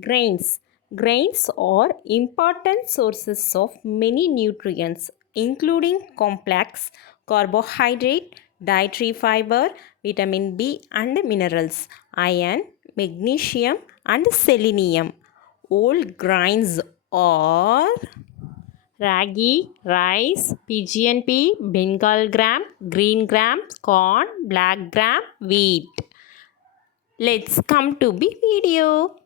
Grains. Grains are important sources of many nutrients, including complex carbohydrate, dietary fiber, vitamin B, and minerals, iron, magnesium, and selenium. All grains are ragi, rice, PGNP, Bengal gram, green gram, corn, black gram, wheat. Let's come to the video.